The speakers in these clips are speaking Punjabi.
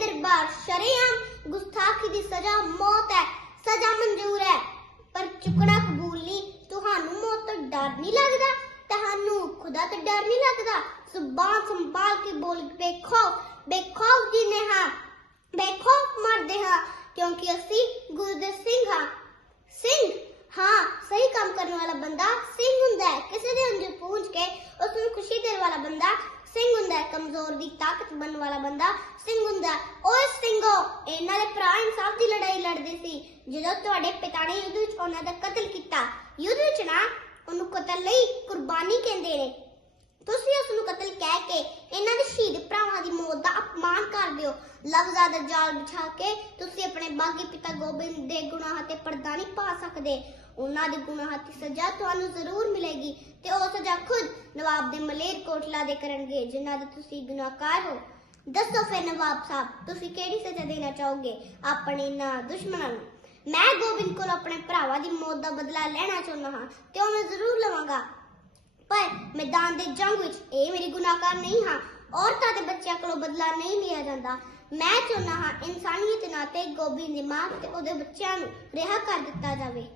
ਦਰਬਾਰ ਸ਼ਰੀਆਮ ਗੁਸਤਾਖੀ ਦੀ ਸਜ਼ਾ ਮੌਤ ਹੈ ਸਜ਼ਾ ਮਨਜ਼ੂਰ ਹੈ ਪਰ ਚੁਕੜਾ ਕਬੂਲ ਨਹੀਂ ਤੁਹਾਨੂੰ ਮੌਤ ਤੋਂ ਡਰ ਨਹੀਂ ਲੱਗਦਾ ਤੁਹਾਨੂੰ ਖੁਦਾ ਤੋਂ ਡਰ ਨਹੀਂ ਲੱਗਦਾ ਜ਼ੁਬਾਨ ਸੰਭਾਲ ਕੇ ਬੋਲ ਵੇਖੋ ਬੇਖੋ ਜਿਨੇ ਹਾਂ ਵੇਖੋ ਮਰਦੇ ਹਾਂ ਕਿਉਂਕਿ ਅਸੀਂ ਗੁਰਦੇਵ ਸਿੰਘ ਹਾਂ ਸਿੰਘ ਹਾਂ ਸਹੀ ਕੰਮ ਕਰਨ ਵਾਲਾ ਬੰਦਾ ਸਿੰਘ ਹੁੰਦਾ ਹੈ ਕਿਸੇ ਦੇ ਅੰਦਰ ਪਹੁੰਚ ਕੇ ਉਸ ਨੂੰ ਖੁਸ਼ੀ ਦੇਣ ਵਾਲਾ ਬੰਦਾ ਸਿੰਘ ਹੁੰਦਾ ਕਮਜ਼ੋਰ ਦੀ ਤਾਕਤ ਬਣਨ ਵਾਲਾ ਬੰਦਾ ਸਿੰਘ ਹੁੰਦਾ ਓਏ ਸਿੰਘੋ ਇਹਨਾਂ ਦੇ ਭਰਾ ਇਨਸਾਫ ਦੀ ਲੜਾਈ ਲੜਦੇ ਸੀ ਜਦੋਂ ਤੁਹਾਡੇ ਪਿਤਾ ਨੇ ਯੁੱਧ ਵਿੱਚ ਉਹਨਾਂ ਦਾ ਕਤਲ ਕੀਤਾ ਯੁੱਧ ਵਿੱਚ ਨਾ ਉਹਨੂੰ ਕਤਲ ਲਈ ਕੁਰਬਾਨੀ ਕਹਿੰਦੇ ਨੇ ਤੁਸੀਂ ਉਸ ਨੂੰ ਕਤਲ ਕਹਿ ਕੇ ਇਹਨਾਂ ਦੇ ਸ਼ਹੀਦ ਭਰਾਵਾਂ ਦੀ ਮੌਤ ਦਾ ਅਪਮਾਨ ਕਰਦੇ ਹੋ ਲਫ਼ਜ਼ਾਂ ਦਾ ਜਾਲ ਵਿਛਾ ਕੇ ਤੁਸੀਂ ਆਪਣੇ ਬਾਗੀ ਪਿਤਾ ਗੋਬਿੰਦ ਦੇ ਗੁਨਾਹਾਂ ਤੇ ਪਰਦਾ ਨਹੀਂ ਪਾ ਸਕਦੇ ਉਹਨਾਂ ਦੇ ਗੁਨਾਹਾਂ ਦੀ ਸਜ਼ਾ ਤੁਹਾਨੂੰ ਜ਼ਰੂਰ ਮਿਲੇਗੀ ਤੇ ਉਹ ਸਜ਼ਾ ਖੁਦ ਨਵਾਬ ਦੇ ਮਲੇਰ ਕੋਟਲਾ ਦੇ ਕਰਨਗੇ ਜਿਨ੍ਹਾਂ ਦਾ ਤੁਸੀਂ ਗੁਨਾਹਕਾਰ ਹੋ ਦੱਸੋ ਫਿਰ ਨਵਾਬ ਸਾਹਿਬ ਤੁਸੀਂ ਕਿਹੜੀ ਸਜ਼ਾ ਦੇਣਾ ਚਾਹੋਗੇ ਆਪਣੇ ਨਾ ਦੁਸ਼ਮਣਾਂ ਨੂੰ ਮੈਂ ਗੋਬਿੰਦ ਕੋਲ ਆਪਣੇ ਭਰਾਵਾਂ ਦੀ ਮੌਤ ਦਾ ਬਦਲਾ ਲੈਣਾ ਚਾਹੁੰਦਾ ਹਾਂ ਤੇ ਉਹ ਮੈਂ ਜ਼ਰੂਰ ਲਵਾਂਗਾ ਪਰ ਮੈਦਾਨ ਦੇ ਜੰਗ ਵਿੱਚ ਇਹ ਮੇਰੀ ਗੁਨਾਹਕਾਰ ਨਹੀਂ ਹਾਂ ਔਰਤਾਂ ਤੇ ਬੱਚਿਆਂ ਕੋਲੋਂ ਬਦਲਾ ਨਹੀਂ ਲਿਆ ਜਾਂਦਾ ਮੈਂ ਚਾਹੁੰਦਾ ਹਾਂ ਇਨਸਾਨੀਅਤ ਨਾਤੇ ਗੋਬਿੰਦ ਦੀ ਮਾਂ ਤੇ ਉਹਦੇ ਬੱਚਿਆਂ ਨੂੰ ਰਿਹਾ ਕਰ ਦਿੱਤਾ ਜਾਵੇ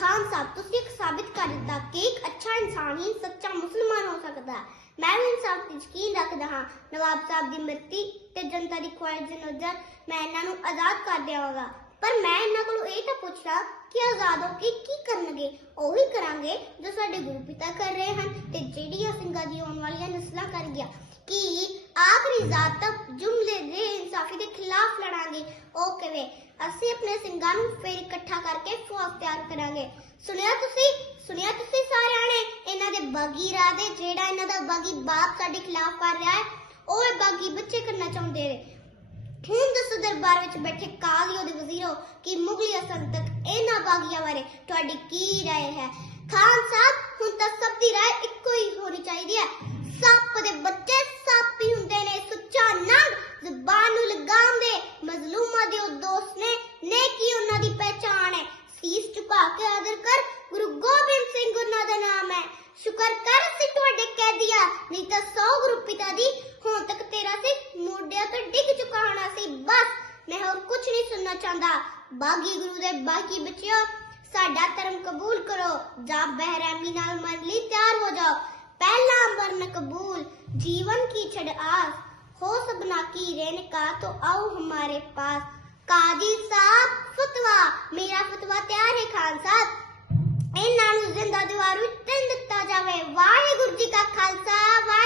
ਖਾਨ ਸਾਹਿਬ ਤੁਸੀਂ ਸਾਬਿਤ ਕਰ ਦਿੱਤਾ ਕਿ ਇੱਕ ਅੱਛਾ ਇਨਸਾਨ ਹੀ ਸੱਚਾ ਮੁਸਲਮਾਨ ਹੋ ਸਕਦਾ ਹੈ ਮੈਂ ਵੀ ਇਨਸਾਫ ਦੀ ਯਕੀਨ ਰੱਖਦਾ ਹਾਂ ਨਵਾਬ ਸਾਹਿਬ ਦੀ ਮਰਤੀ ਤੇ ਜਨਤਾ ਦੀ ਖੁਆਇਸ਼ ਦੇ ਨਜ਼ਰ ਮੈਂ ਇਹਨਾਂ ਨੂੰ ਆਜ਼ਾਦ ਕਰ ਦੇਵਾਂਗਾ ਪਰ ਮੈਂ ਇਹਨਾਂ ਕੋਲੋਂ ਇਹ ਤਾਂ ਪੁੱਛਦਾ ਕਿ ਆਜ਼ਾਦ ਹੋ ਕੇ ਕੀ ਕਰਨਗੇ ਉਹੀ ਕਰਾਂਗੇ ਜੋ ਸਾਡੇ ਗੁਰੂ ਪਿਤਾ ਕਰ ਰਹੇ ਹਨ ਤੇ ਜਿਹੜੀਆਂ ਸਿੰਘਾਂ ਦੀ ਆਉਣ ਵਾਲੀਆਂ ਨਸਲਾਂ ਕਰ ਗਿਆ ਕਿ ਆਖਰੀ ਜ਼ਾਤ ਤੱਕ ਜੁਮਲੇ ਦੇ ਇਨਸਾਫੀ ਦੇ ਖਿਲਾਫ ਲੜਾਂਗੇ ਉਹ ਕਿਵੇਂ ਅਸੀਂ ਆਪਣੇ ਸਿੰਘਾਂ ਨੂੰ ਫੇਰ ਇਕੱਠਾ ਕਰਕੇ ਫੌਜ ਤਿਆਰ ਕਰਾਂਗੇ ਸੁਣਿਆ ਤੁਸੀਂ ਸੁਣਿਆ ਤੁਸੀਂ ਸਾਰਿਆਂ ਨੇ ਇਹਨਾਂ ਦੇ ਬਾਗੀ ਇਰਾਦੇ ਜਿਹੜਾ ਇਹਨਾਂ ਦਾ ਬਾਗੀ ਬਾਪ ਸਾਡੇ ਖਿਲਾਫ ਕਰ ਰਿਹਾ ਹੈ ਉਹ ਇਹ ਬਾਗੀ ਬੱਚੇ ਕਰਨਾ ਚਾਹੁੰਦੇ ਨੇ ਹੁਣ ਦੱਸੋ ਦਰਬਾਰ ਵਿੱਚ ਬੈਠੇ ਕਾਜ਼ੀਓ ਦੇ ਵਜ਼ੀਰੋ ਕਿ ਮੁਗਲੀ ਸੰਤਕ ਇਹਨਾਂ ਬਾਗੀਆਂ ਬਾਰੇ ਤੁਹਾਡੀ ਕੀ رائے ਹੈ ਖਾਨ ਸਾਹਿਬ ਹੁਣ ਤਾਂ ਸਭ ਦੀ رائے ਇੱਕੋ ਹੀ ਹੋਣੀ ਚਾਹੀਦੀ ਹੈ ਸੱਪ ਦੇ ਬੱਚੇ ਨਹੀਂ ਤਾਂ 100 ਗਰੁੱਪ ਪਿਤਾ ਦੀ ਹੁਣ ਤੱਕ ਤੇਰਾ ਸੀ ਮੋਢਿਆਂ ਤੇ ਡਿੱਗ ਚੁੱਕਾ ਹੋਣਾ ਸੀ ਬਸ ਮੈਂ ਹੋਰ ਕੁਝ ਨਹੀਂ ਸੁਣਨਾ ਚਾਹੁੰਦਾ ਬਾਗੀ ਗੁਰੂ ਦੇ ਬਾਕੀ ਬੱਚਿਓ ਸਾਡਾ ਧਰਮ ਕਬੂਲ ਕਰੋ ਜਾਂ ਬਹਿਰੈਮੀ ਨਾਲ ਮਰਨ ਲਈ ਤਿਆਰ ਹੋ ਜਾਓ ਪਹਿਲਾ ਵਰਨ ਕਬੂਲ ਜੀਵਨ ਕੀ ਛੜ ਆਸ ਹੋ ਸਬਨਾ ਕੀ ਰਹਿਣ ਕਾ ਤੋ ਆਓ ਹਮਾਰੇ ਪਾਸ ਕਾਜੀ ਸਾਹਿਬ ਫਤਵਾ ਮੇਰਾ ਫਤਵਾ ਤਿਆਰ ਹੈ ਖਾਨ ਸਾਹਿਬ ਇਹਨਾਂ ਨੂੰ ਜ਼ਿੰਦਾ ਦੀਵਾਰ ਵਿੱਚ ਜਾਵੇ ਵਾਹਿਗੁਰੂ ਜੀ ਕਾ ਖਾਲਸਾ